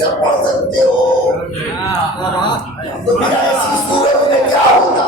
سے پڑھ سکتے ہو. تو میرا ایسی صورت میں کیا ہوتا؟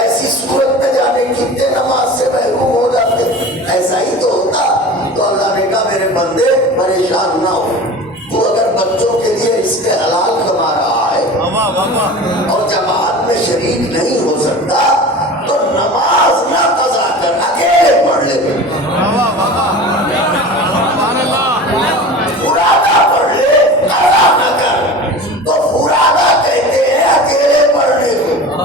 ایسی صورت میں جانے کتنے نماز سے محروم ہو جاتے. ایسا ہی تو ہوتا. تو اللہ نے کہا میرے بندے پریشان نہ ہو. تو اگر بچوں کے لیے رزق حلال کما رہا ہے اور جماعت میں شریک نہیں ہو سکتا تو نماز نہ قضا کر, اکیلے پڑھ لے. فرادا پڑھ لے, قضا نہ کر. تو فرادا کہتے ہیں اکیلے پڑھنے کو,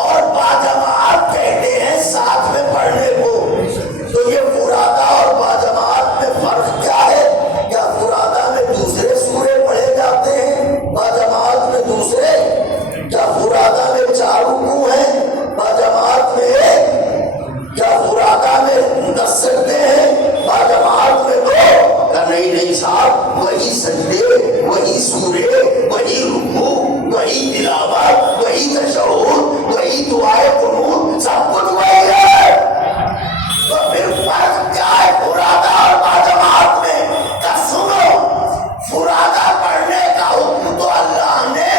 اور باجماعت کہتے ہیں ساتھ میں پڑھنے کو. تو یہ فرادا اور باجماعت میں فرق کیا ہے؟ کیا فرادا میں دوسرے سورے پڑھے جاتے ہیں, باجماعت میں دوسرے؟ کیا فرادا میں 4 رکوع ہیں, باجماعت میں ایک؟ کیا فرادا میں 10 سجدے ہیں, باجماعت میں 2؟ نہیں صاحب, وہی سجدے, وہی سورے, وہی رکوع, وہی تلاوت, وہی تشہد, وہی دعائے قنوت, سب کچھ وہی ہے. تو پھر فرق کیا ہے فرادا اور باجماعت میں؟ کیا سنو, فرادا پڑھنے کا حکم تو اللہ نے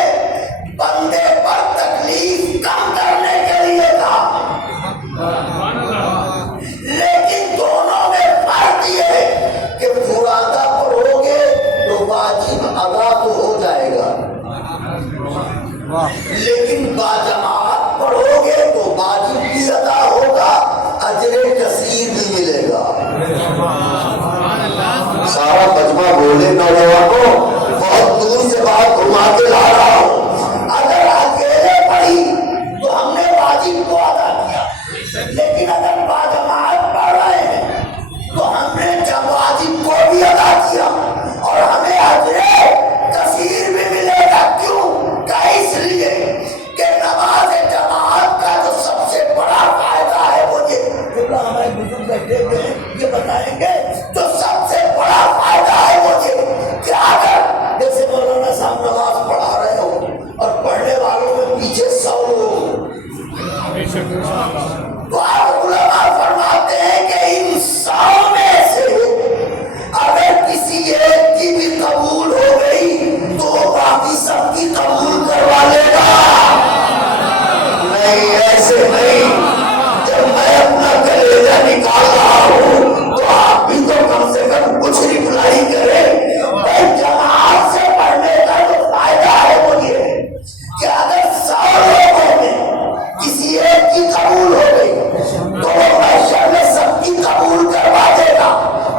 بندے پر تکلیف کم کرنے کے لیے تھا, لیکن دونوں میں فرق یہ ہے کہ فرادا پڑھو گے تو واجب ادا تو ہو جائے گا, لیکن باجماعت پڑھو گے تو واجب بھی ادا ہوگا, اجر کثیر بھی ملے گا. سارا مجمع بولے نوجوانوں, بہت دور سے بات گھما کے لا رہا ہوں. اگر اکیلے پڑھی تو ہم نے واجب کو ادا کیا, لیکن اگر باجماعت پڑھ رہے ہیں تو ہم نے جب واجب کو بھی ادا کیا اور ہمیں اجر کثیر بھی ملے گا. کیوں؟ اس لیے کہ نماز جماعت کا جو سب سے بڑا فائدہ ہے وہ ہمارے بزرگ بیٹھے ہوئے یہ بتائیں گے, جو سب سے بڑا فائدہ ہے وہ کہ اگر جیسے مولانا صاحب نماز پڑھا رہے ہو اور پڑھنے والوں میں پیچھے 100 لوگ, تو آپ علماء فرماتے ہیں کہ ان 100 میں سے اگر کسی ایک کی بھی قبول ہو گئی تو باقی سب کی قبول کروا لے گا. نہیں, ایسے نہیں. جب میں اپنا کلیجہ نکال رہا ہوں تو آپ بھی تو کم سے کم کچھ رپلائی کریں. جماعت سے پڑھنے کا جو فائدہ ہے وہ یہ ہے کہ اگر 100 لوگوں میں کسی ایک کی قبول ہو گئی تو وہ محشر میں سب کی قبول کروا دے گا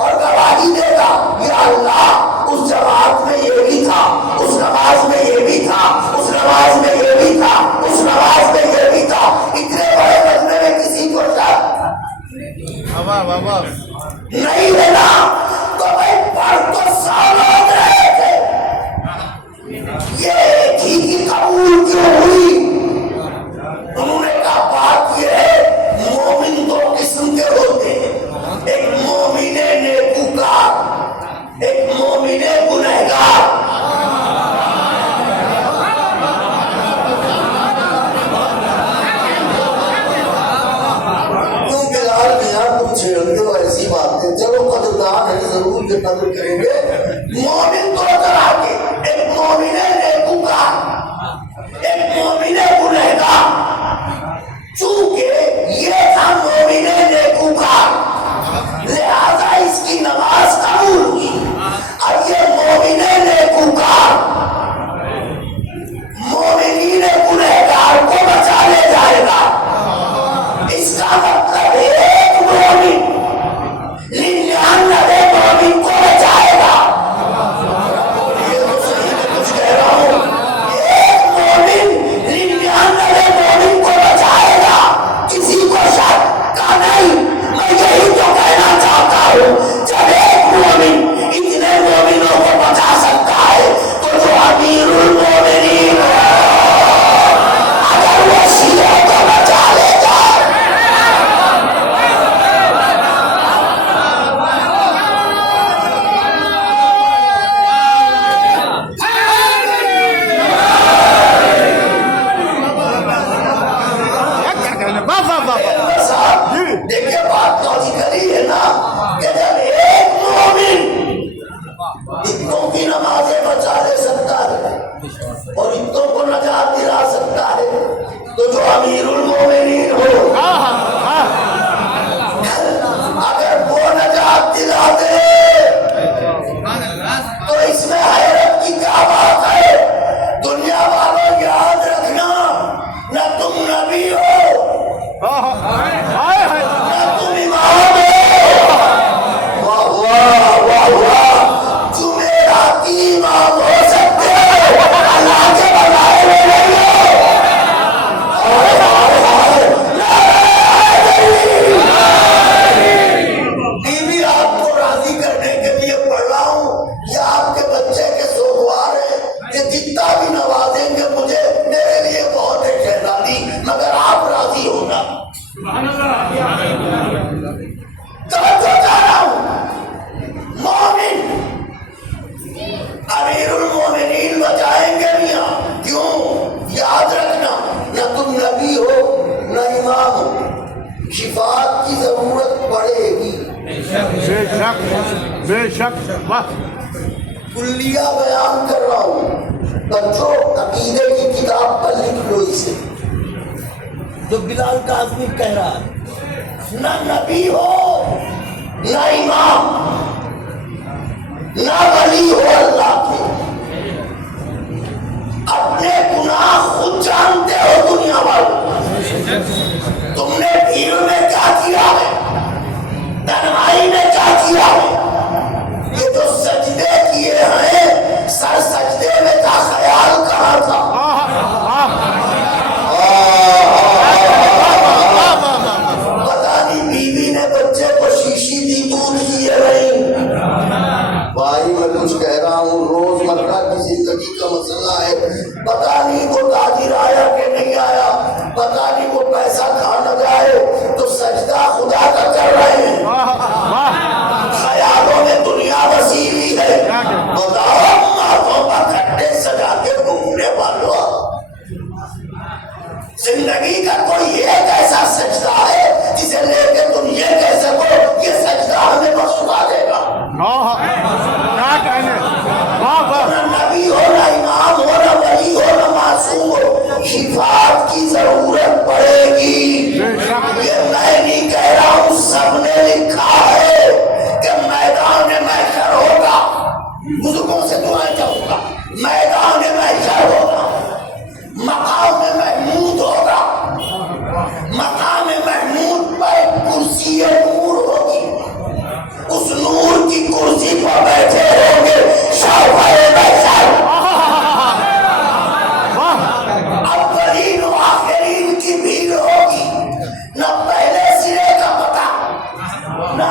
اور گواہی دے گا, یا اللہ اس جماعت میں یہ بھی تھا, اس نماز میں یہ بھی تھا, اس نماز میں یہ بھی تھا, اس نماز میں یہ بھی تھا. اتنے بڑے مجمع میں کسی کو نہیں دینا. تو بھائی پڑھ تو 100 لوگ رہے تھے, یہ ایک ہی کی قبول کیوں ہوئی؟ انہوں نے کہا بات یہ ہے, مومن 2 قسم کے ہوتے ہیں, ایک مومن نیکوکار, ایک مومن گنہگار. کیوں بلال میاں تم چھیڑتے ہو ایسی باتیں؟ چلو قدردان ہے, ضرور یہ قدر کریں گے. مومن 2 طرح کے, ایک مومن نیکوکار, ایک مومن گنہگار. چونکہ یہ تھا مومن نیکوکار لہذا اس کی نماز قبول ہوئی. اب یہ مومن نیکوکار مومنین گنہگار کو بچا لے جائے گا. اس کا مطلب ایک مومن 99 مومن کو بچائے گا. یہ تو صحیح میں کچھ کہہ رہا اتوں کی نمازیں بچا لے سکتا ہے اور اتوں کو نجات دلا سکتا ہے تو جو امیر المومنین ہو اگر وہ نجات دلا دے تو اس میں حیرت کی کیا بات ہے؟ دنیا والوں یاد رکھنا، نہ تم نبی ہو نہ تم امام ہو، واہ جمعراتی امام ہو سکتے ہو، اللہ کے بنائے ہوئے نہیں ہو۔ بیوی آپ کو راضی کرنے کے لیے پڑھ رہا ہوں یا آپ کے بچے کے سوگوار ہیں کہ جتنا بھی نوازیں گے مجھے میرے لیے بہت ہے شہزادی، مگر آپ راضی ہونا۔ توجہ چاہ رہا ہوں، مومن امیر المومنین بچائیں گے میاں، کیوں؟ یاد رکھنا، نہ تم نبی ہو نہ امام ہو، شفاعت کی ضرورت پڑے گی۔ بے شک واہ کلیہ بیان کر رہا ہوں، بچوں عقیدے کی کتاب پر لکھ لو اسے، جو بلال کاظمی کہہ رہا ہے، نہ نبی ہو نہ امام نہ ولی ہو اللہ کے، اپنے گناہ خود جانتے ہو دنیا والوں، تم نے بھیڑ میں کیا کیا ہے، تنہائی میں کیا کیا ہے، یہ جو سجدے کیے ہیں سر سجدے میں کا خیال کہاں تھا؟ پتہ نہیں بیوی نے بچے کو شیشی دی دودھ کی ہے نہیں۔ بھائی میں کچھ کہہ رہا ہوں، روز مرہ کی زندگی کا مسئلہ ہے، پتہ نہیں وہ تاجر آیا کہ نہیں آیا، پتہ نہیں وہ پیسہ کھا نہ جائے تو سجدہ خدا کا کر رہے ہیں، خیالوں میں دنیا وسیع ہوئی ہے۔ بتاؤ ماتھوں پر کھٹے سجا کے گھومنے والوں، زندگی کا کوئی ایک ایسا سجدہ ہے جسے لے کے تم یہ کہہ سکو یہ سجدہ ہمیں بخشوا دے گا؟ کیا کہنے نہ نبی ہو نہ امام ہو نہ ولی ہو نہ معصوم ہو، شفاعت کی ضرورت پڑے گی۔ یہ میں نہیں کہہ رہا ہوں، سب نے لکھا ہے کہ میدان محشر ہوگا، بزرگوں سے دعائیں چاہوں گا، میدان محشر ہوگا، مقام محمود ہوگا، مقام محمود پر کرسی نور ہوگی، اس نور کی کرسی پر بیٹھے ہوں گے شافعِ محشر، اولین و آخرین کی بھیڑ ہوگی، نہ پہلے سرے کا پتہ نہ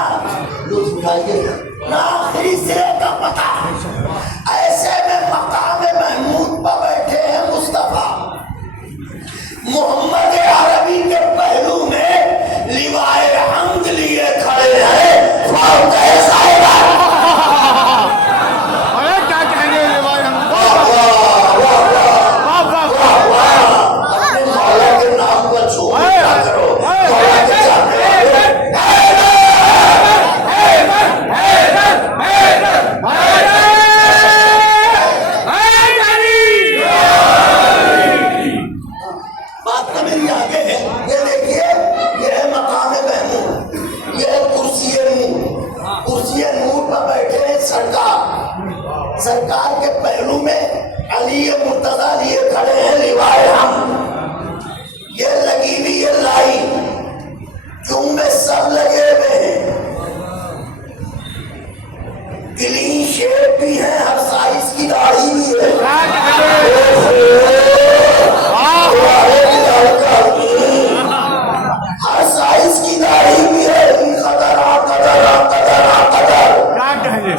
آخری سرے کا پتہ۔ ایسے میں مقام محمود پر بیٹھے ہیں مصطفیٰ، محمد عربی کے پہلو میں لیوائے حمد لیے کھڑے ہیں، فاروق صاحبہ کیا کہنے اپنے مولا کے نام پر چھوڑ دیا کرو، مولا کے چاہنے بات تو میری آگے ہے۔ یہ دیکھیے، یہ ہے مقام محمود، یہ ہے کرسی نور، کرسی نور پر بیٹھے ہیں سرکار، سرکار کے پہلو میں علی مرتضیٰ لیے کھڑے ہیں لیوائے حمد، یہ لگی ہوئی یہ لائی کیوں میں سب لگے ہوئے ہیں، کلین شیپ بھی ہے، ہر سائز کی داڑھی بھی ہے، ہر سائز کی داڑھی بھی ہے، قدر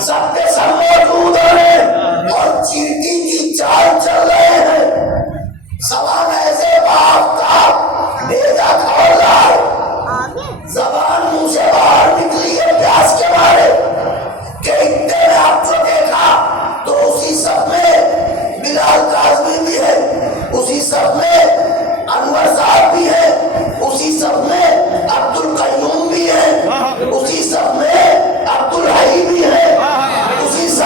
سب کے سب موجود ہیں اور چیٹی کی چال چل رہے ہیں، زبان ایسے بافتاب بھیجا کھول رہا ہے، زبان منہ سے باہر نکلی ہے پیاس کے مارے کہ اتنے میں آپ کو دیکھا تو اسی سب میں بلال کاظمی بھی ہے، اسی سب میں انور صاحب بھی ہے، اسی سب میں عبد القیوم بھی ہے، اسی سب میں عبد الحی بھی ہے، اسی سب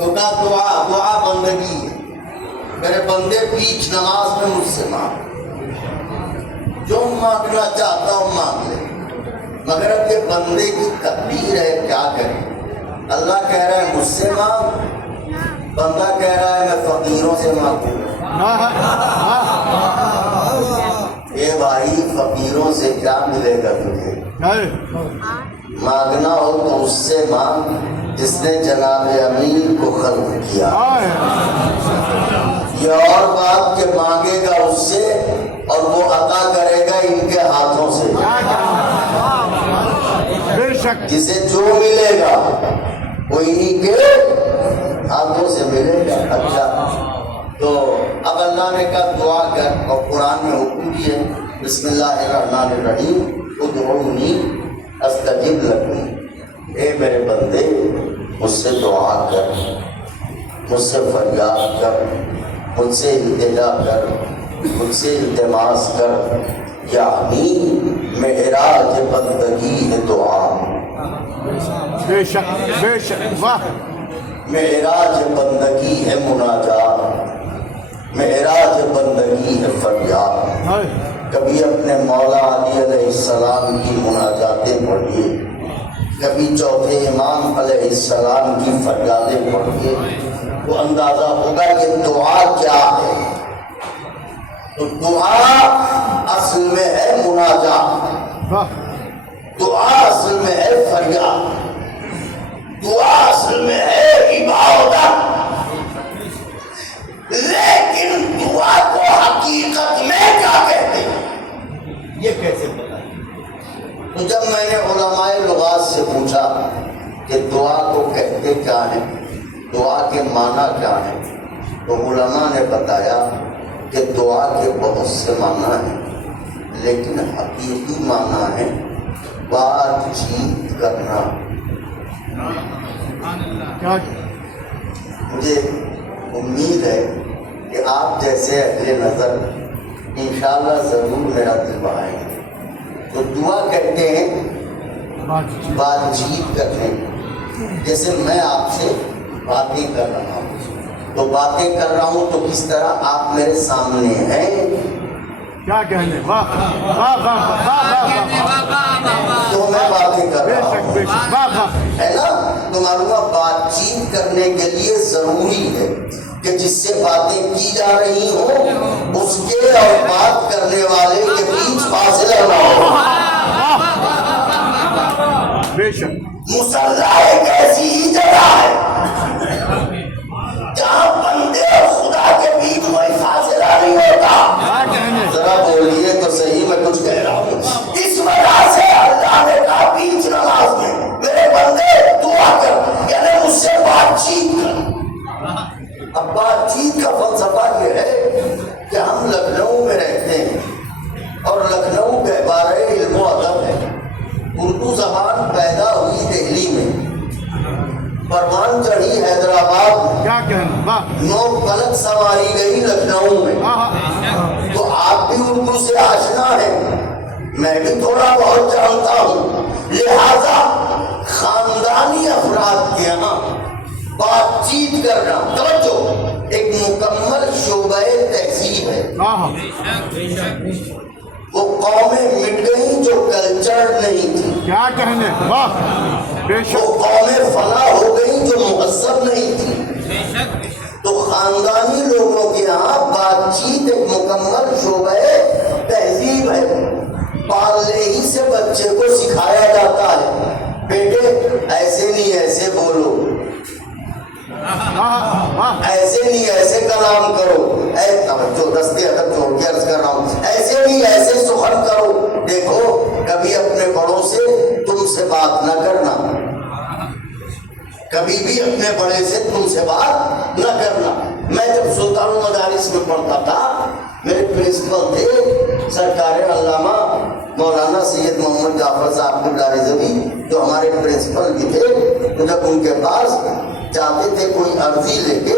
تو کہا دعا بندگی ہے، میرے بندے بیچ نماز میں مجھ سے مانگ، جو مانگنا چاہتا ہوں مانگ لے، مگر اب یہ بندے کی تقدیر ہے، کیا کریں؟ اللہ کہہ رہا ہے مجھ سے مانگ، بندہ کہہ رہا ہے میں فقیروں سے مانگوں۔ اے بھائی فقیروں سے کیا ملے گا تجھے؟ مانگنا ہو تو اس سے مانگ جس نے جناب امیر کو خلق کیا۔ یہ اور بات کہ مانگے گا اس سے اور وہ عطا کرے گا ان کے ہاتھوں سے، جسے جو ملے گا وہ انہی کے ہاتھوں سے ملے گا۔ اچھا تو اب اللہ نے کہا دعا کر، اور قرآن میں حکم دی ہے بسم اللہ الرحمن الرحیم ادعونی استجب لکم، اے میرے بندے مجھ سے دعا کر، مجھ سے فریاد کر، مجھ سے التجا کر، مجھ سے التماس کر، یعنی معراج بندگی ہے دعا، بے شک بے شک، واہ، معراج بندگی ہے مناجات، معراج بندگی ہے فریاد۔ کبھی اپنے مولا علی علیہ السلام کی مناجاتیں پڑھیے، کبھی چوتھے امام علیہ السلام کی فریادیں پڑھیے، تو اندازہ ہوگا کہ دعا کیا ہے۔ تو دعا اصل میں ہے مناجات، دعا اصل میں ہے فریاد، دعا اصل میں ہے عبادت، لیکن دعا کو حقیقت میں کیا کہتے ہیں یہ کیسے بتائیں؟ تو جب میں نے علماء لغات سے پوچھا کہ دعا کو کہتے کیا ہیں، دعا کے معنی کیا ہیں، تو علماء نے بتایا کہ دعا کے بہت سے معنی ہیں، لیکن حقیقی معنی ہے بات چیت کرنا۔ مجھے امید ہے کہ آپ جیسے اہل نظر انشاءاللہ ضرور میرا دل بہائیں گے۔ تو دعا کہتے ہیں بات چیت کرتے ہیں، جیسے میں آپ سے باتیں کر رہا ہوں، تو باتیں کر رہا ہوں تو کس طرح آپ میرے سامنے ہیں، کیا کہنے، واہ واہ واہ واہ، تو میں باتیں کر بے رہا شک ہوں، بے شک، واہ واہ، ہے نا؟ تو معلوم ہے بات چیت کرنے کے لیے ضروری ہے کہ جس سے باتیں کی جا رہی ہوں اس کے اور بات کرنے والے کے بیچ فاصلہ نہ ہو۔ بے شک، مصلی ایک ایسی ہی جگہ ہے جہاں بندے اور خدا کے بیچ کوئی فاصلہ نہیں ہوتا۔ کیا کہنے، ذرا بولیے تو صحیح، میں کچھ کہہ رہا ہوں۔ اس وجہ سے اللہ نے کہا بیچ نماز میں میرے بندے دعا کر، یعنی مجھ سے بات چیت کر۔ اب بات چیت کا فلسفہ یہ ہے کہ ہم لکھنؤ میں رہتے ہیں اور لکھنؤ کا بارہ علم و ادب ہے، اردو زبان پیدا ہوئی دہلی میں، پروان چڑھی حیدرآباد میں، کیا کہنے، واہ، نو فلک سواری گئی لکھنؤ میں۔ تو آپ بھی اردو سے آشنا ہیں، میں بھی تھوڑا بہت جانتا ہوں، لہذا خاندانی افراد کے یہاں بات چیت کرنا، توجہ، ایک مکمل شعبہ تہذیب ہے۔ وہ قومیں مٹ گئیں جو کلچر نہیں تھی، کیا کہنے، واہ، بے وہ شک، قومیں فنا ہو گئیں جو مہذب نہیں تھی۔ تو خاندانی لوگوں کے یہاں بات چیت ایک مکمل شعبہ تہذیب ہے، پالنے ہی سے بچے کو سکھایا جاتا ہے، بیٹے ایسے نہیں ایسے بولو، ایسے نہیں ایسے کلام کرو، جو دستے ادب چھوڑ کے عرض کر رہا ہوں، ایسے نہیں ایسے سخن کرو۔ دیکھو کبھی اپنے بڑوں سے تم سے بات نہ کرنا، کبھی بھی اپنے بڑے سے تم سے بات نہ کرنا۔ میں جب سلطان المدارس میں پڑھتا تھا، میرے پرنسپل تھے سرکار علامہ مولانا سید محمد جعفر صاحب قبلہ رضوی، جو ہمارے پرنسپل بھی تھے۔ تو جب ان کے پاس جاتے تھے کوئی عرضی لے کے